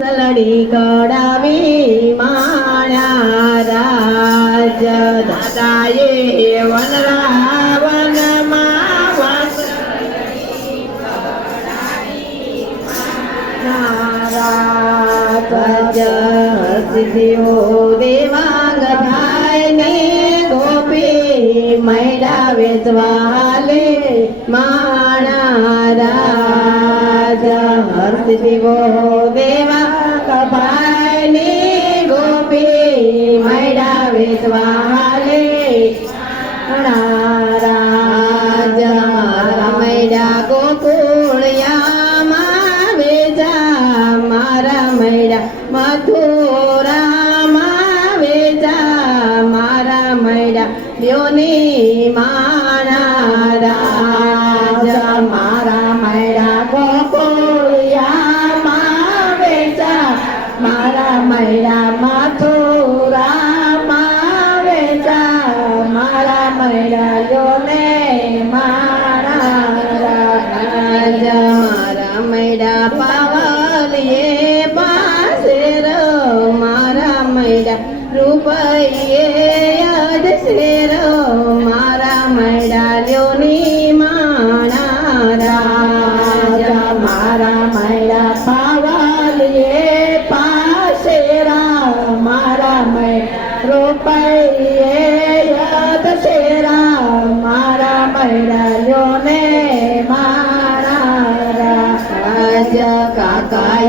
સલડી કડાવી માણા રાજ. દાદાએ વનરાવનમાં વાસ નારાજ સિદ્ધિઓ દેવાંગ થાય ને ગોપી મૈડા વેચવાલે માણા રાજ. હર્ષિવો દેવા મૈડા વેચવાલે. રાજ મારા મારા વેજા મારા મારા મારા રાજા મારા મૈડા પાવલીએ પાસે મારા મૈડા રૂપૈયે યદ શેરો. મારા મૈડા લ્યોની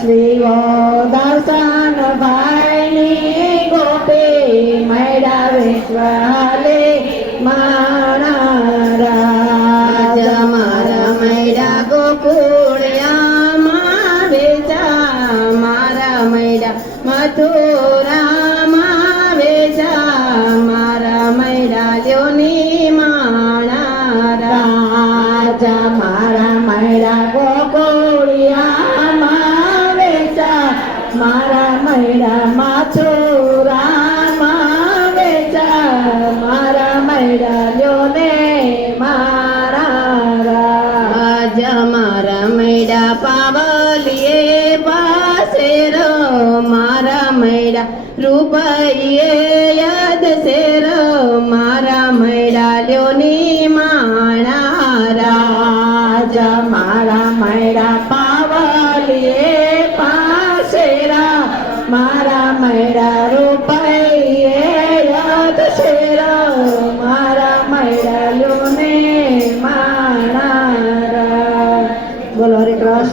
યશવી દર્શન ભાઈ ગોપે મૈડા વિશ્વાલે રાજા મારા મૈડા ગોકુળિયામાં વેચા મારા મૈડા મથુરામાં વેચા મારા મૈડા લ્યોની મારા મૈડા પાવલીએ પાસે રો. મારા મૈડા રૂપૈયે યાદ શેરો મારા મૈડા લ્યોની માણા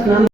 нам